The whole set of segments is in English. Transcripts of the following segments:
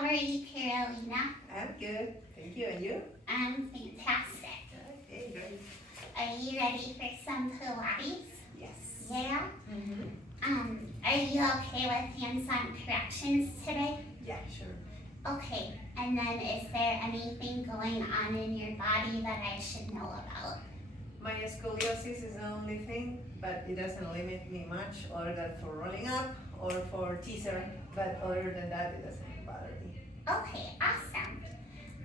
How are you, Carolina? I'm good. Thank you. And you? I'm fantastic. Okay, great. Are you ready for some Pilates? Yes. Yeah? Mm-hmm. Are you okay with hands-on corrections today? Yeah, sure. Okay, and then is there anything going on in your body that I should know about? My scoliosis is the only thing, but it doesn't limit me much other than for rolling up or for teaser. But other than that, it doesn't bother me. Okay, awesome.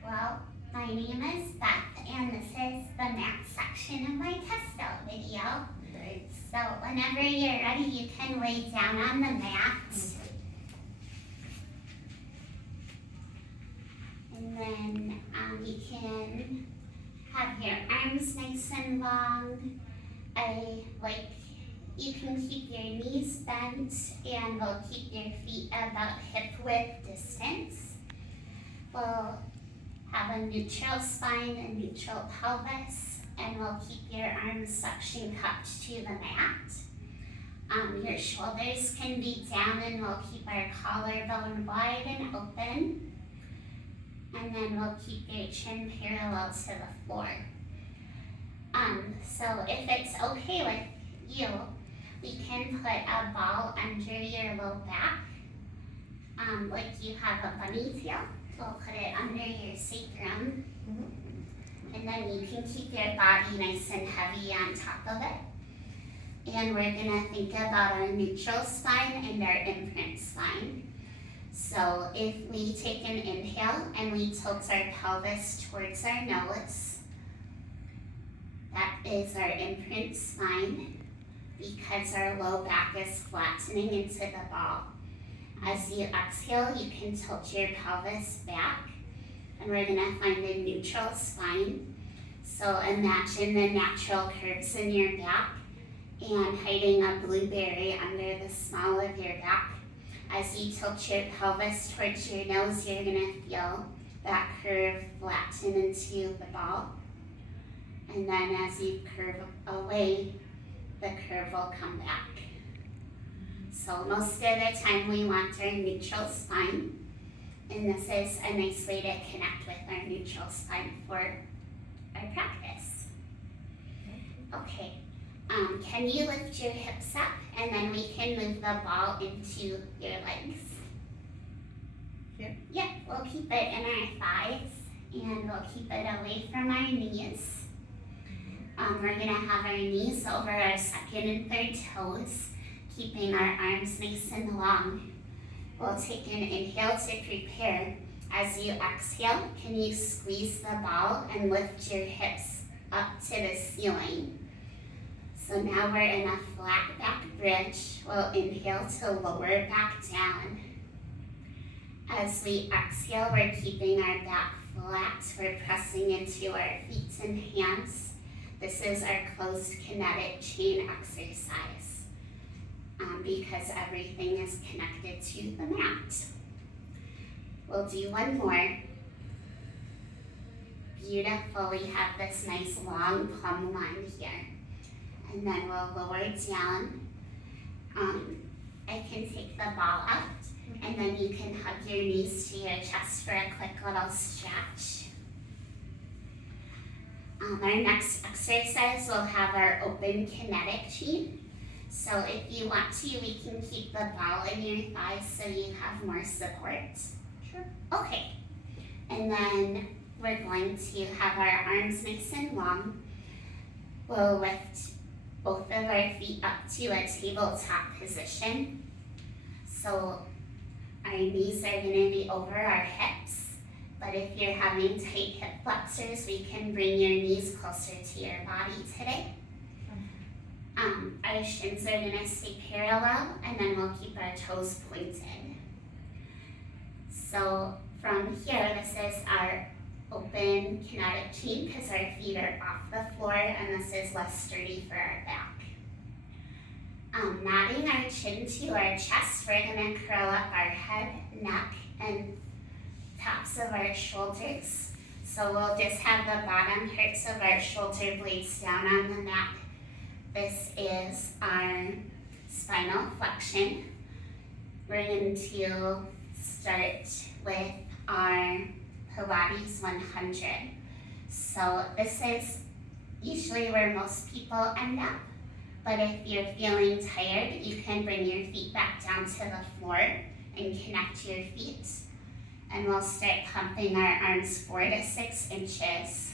Well, my name is Beth, and this is the math section of my test out video. Great. So whenever you're ready, you can lay down on the mat. And then you can have your arms nice and long. You can keep your knees bent and we'll keep your feet about hip width distance. We'll have a neutral spine and neutral pelvis, and we'll keep your arms suction cupped to the mat. Your shoulders can be down and we'll keep our collarbone wide and open. And then we'll keep your chin parallel to the floor. So if it's okay with you, we can put a ball under your low back, like you have a bunny tail. We'll put it under your sacrum. And then you can keep your body nice and heavy on top of it. And we're gonna think about our neutral spine and our imprint spine. So if we take an inhale and we tilt our pelvis towards our nose, that is our imprint spine because our low back is flattening into the ball. As you exhale, you can tilt your pelvis back, and we're gonna find a neutral spine. So imagine the natural curves in your back and hiding a blueberry under the small of your back. As you tilt your pelvis towards your nose, you're gonna feel that curve flatten into the ball. And then as you curve away, the curve will come back. So most of the time we want our neutral spine, and this is a nice way to connect with our neutral spine for our practice. Okay, can you lift your hips up, and then we can move the ball into your legs. Here? Yep, we'll keep it in our thighs, and we'll keep it away from our knees. We're gonna have our knees over our second and third toes, keeping our arms nice and long. We'll take an inhale to prepare. As you exhale, can you squeeze the ball and lift your hips up to the ceiling? So now we're in a flat back bridge. We'll inhale to lower back down. As we exhale, we're keeping our back flat. We're pressing into our feet and hands. This is our closed kinetic chain exercise because everything is connected to the mat. We'll do one more. Beautiful, we have this nice long plumb line here. And then we'll lower down. I can take the ball out, and then you can hug your knees to your chest for a quick little stretch. Our next exercise will have our open kinetic chain. So if you want to, we can keep the ball in your thighs so you have more support. Sure. Okay, and then we're going to have our arms nice and long. We'll lift both of our feet up to a tabletop position. So our knees are gonna be over our hips. But if you're having tight hip flexors, we can bring your knees closer to your body today. Our shins are gonna stay parallel, and then we'll keep our toes pointed. So from here, this is our open kinetic chain because our feet are off the floor, and this is less sturdy for our back. Nodding our chin to our chest, we're gonna curl up our head, neck, and tops of our shoulders. So we'll just have the bottom parts of our shoulder blades down on the mat. This is our spinal flexion. We're going to start with our Pilates 100. So this is usually where most people end up, but if you're feeling tired, you can bring your feet back down to the floor and connect your feet. And we'll start pumping our arms 4 to 6 inches.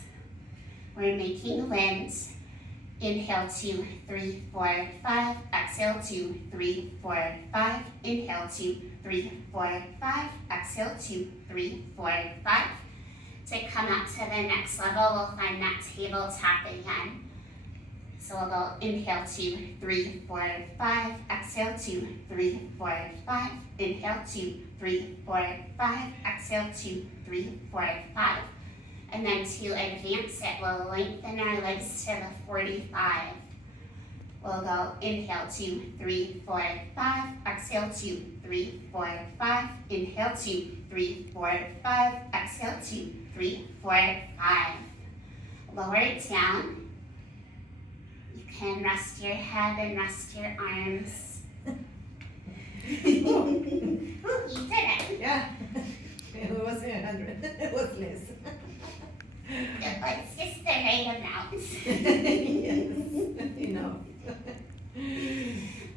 We're making winds. Inhale 2, 3, 4, 5. Exhale 2, 3, 4, 5. Inhale 2, 3, 4, 5. Exhale 2, 3, 4, 5. To come up to the next level, we'll find that tabletop again. So we'll go inhale 2, 3, 4, 5. Exhale 2, 3, 4, 5. Inhale 2, 3, 4, 5. Exhale 2, 3, 4, 5. And then to advance it, we'll lengthen our legs to the 45. We'll go inhale 2, 3, 4, 5. Exhale 2, 3, 4, 5. Inhale 2, 3, 4, 5. Exhale 2, 3, 4, 5. Lower it down. You can rest your head and rest your arms. You did it. Yeah. It wasn't 100. It was less. It's just the right amount. Yes. Enough.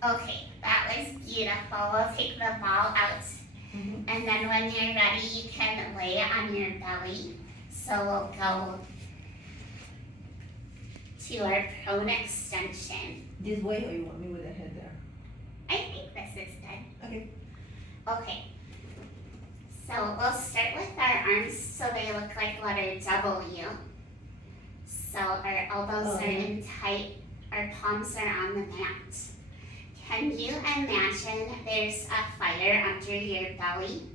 Okay, that was beautiful. We'll take the ball out. And then when you're ready, you can lay it on your belly. So we'll go to our prone extension. This way, or you want me with the head there? I think this is good. Okay. Okay. So we'll start with our arms so they look like letter W. So our elbows are in tight, our palms are on the mat. Can you imagine there's a fire under your belly?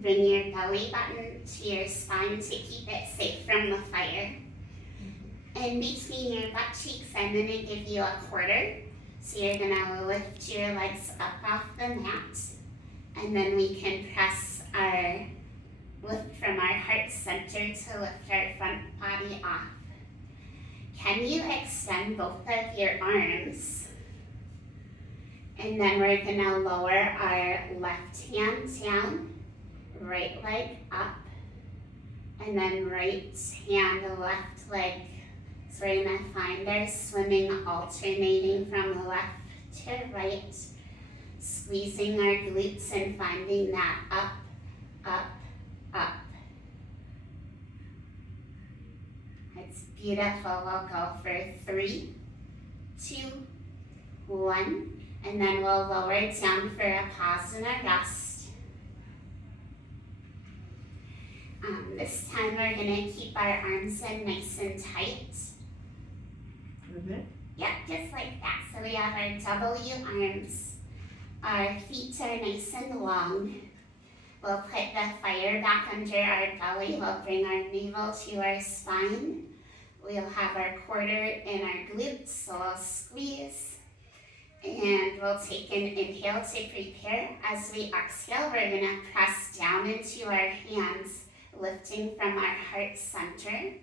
Bring your belly button to your spine to keep it safe from the fire. In between your butt cheeks, I'm going to give you a quarter. So you're going to lift your legs up off the mat. And then we can press our lift from our heart center to lift our front body off. Can you extend both of your arms? And then we're gonna lower our left hand down, right leg up, and then right hand, left leg. So we're gonna find our swimming alternating from left to right, squeezing our glutes and finding that up, up, up. It's beautiful. We'll go for 3, 2, 1, and then we'll lower it down for a pause and a rest. This time we're gonna keep our arms in nice and tight. Yep, just like that. So we have our W arms. Our feet are nice and long. We'll put the fire back under our belly. We'll bring our navel to our spine. We'll have our quarter in our glutes, so we'll squeeze. And we'll take an inhale to prepare. As we exhale, we're gonna press down into our hands, lifting from our heart center,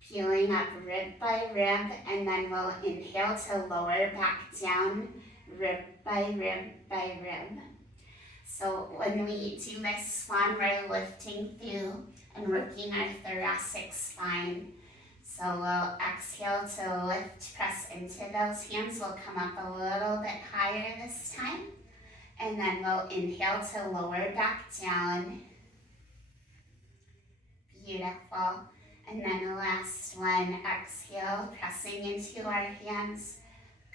peeling up rib by rib, and then we'll inhale to lower back down, rib by rib by rib. So when we do this swan, we're lifting through and working our thoracic spine. So we'll exhale to lift, press into those hands. We'll come up a little bit higher this time. And then we'll inhale to lower back down. Beautiful. And then the last one, exhale, pressing into our hands,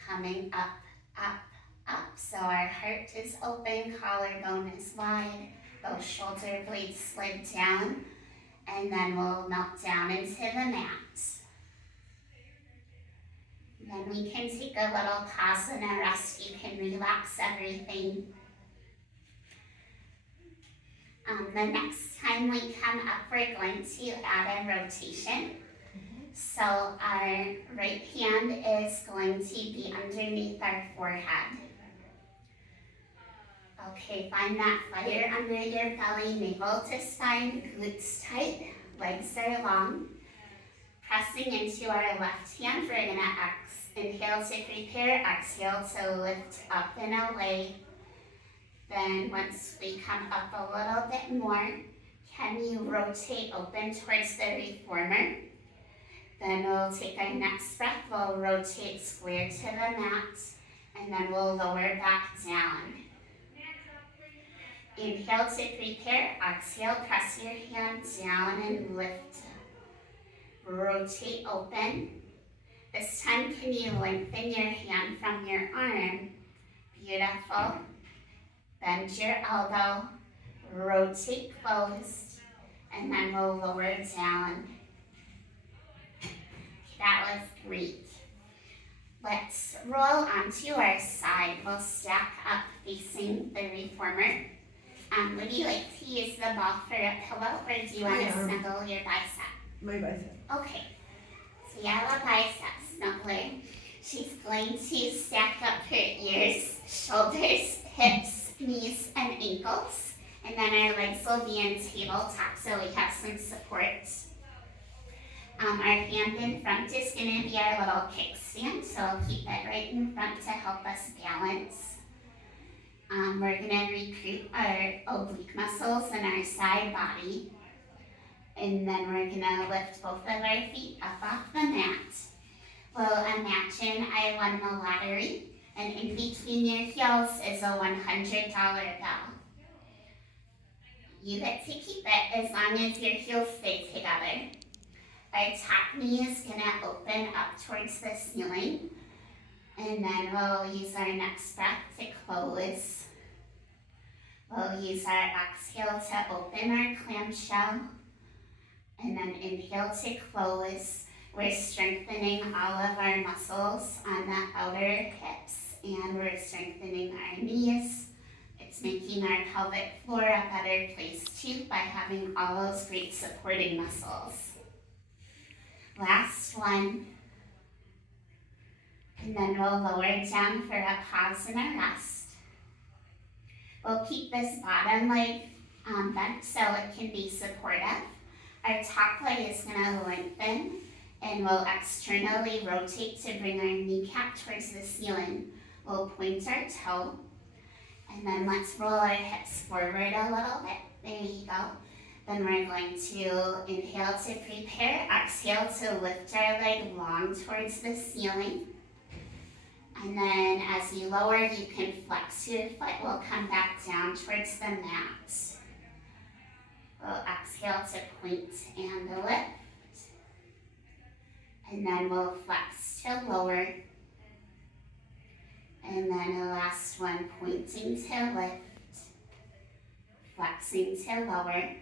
coming up, up, up. So our heart is open, collarbone is wide, those shoulder blades slid down, and then we'll melt down into the mat. And then we can take a little pause and a rest. You can relax everything. The next time we come up, we're going to add a rotation. So our right hand is going to be underneath our forehead. Okay, find that fire under your belly, navel to spine, glutes tight, legs are long. Pressing into our left hand, we're gonna inhale to prepare, exhale to lift up and away. Then once we come up a little bit more, can you rotate open towards the reformer? Then we'll take our next breath, we'll rotate square to the mat, and then we'll lower back down. Inhale to prepare, exhale, press your hand down and lift. Rotate open. This time, can you lengthen your hand from your arm? Beautiful. Bend your elbow, rotate closed, and then we'll lower down. That was great. Let's roll onto our side. We'll stack up facing the reformer. Would you like to use the ball for a pillow, or do you want to snuggle your bicep? My bicep. Okay. So you have a bicep snuggler. She's going to stack up her ears, shoulders, hips, knees, and ankles. And then our legs will be in tabletop, so we have some support. Our hand in front is going to be our little kickstand, so I'll keep it right in front to help us balance. We're going to recruit our oblique muscles in our side body. And then we're going to lift both of our feet up off the mat. We'll imagine I won the lottery, and in between your heels is a $100 bill. You get to keep it as long as your heels stay together. Our top knee is going to open up towards the ceiling, and then we'll use our next breath to close. We'll use our exhale to open our clamshell, and then inhale to close. We're strengthening all of our muscles on the outer hips, and we're strengthening our knees. It's making our pelvic floor a better place too by having all those great supporting muscles. Last one. And then we'll lower down for a pause and a rest. We'll keep this bottom leg bent so it can be supportive. Our top leg is going to lengthen, and we'll externally rotate to bring our kneecap towards the ceiling. We'll point our toe, and then let's roll our hips forward a little bit. There you go. Then we're going to inhale to prepare, exhale to lift our leg long towards the ceiling. And then as you lower, you can flex your foot. We'll come back down towards the mat. We'll exhale to point and lift. And then we'll flex to lower. And then the last one, pointing to lift, flexing to lower.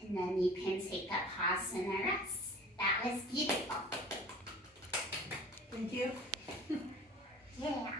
And then you can take a pause and a rest. That was beautiful. Thank you. Yeah.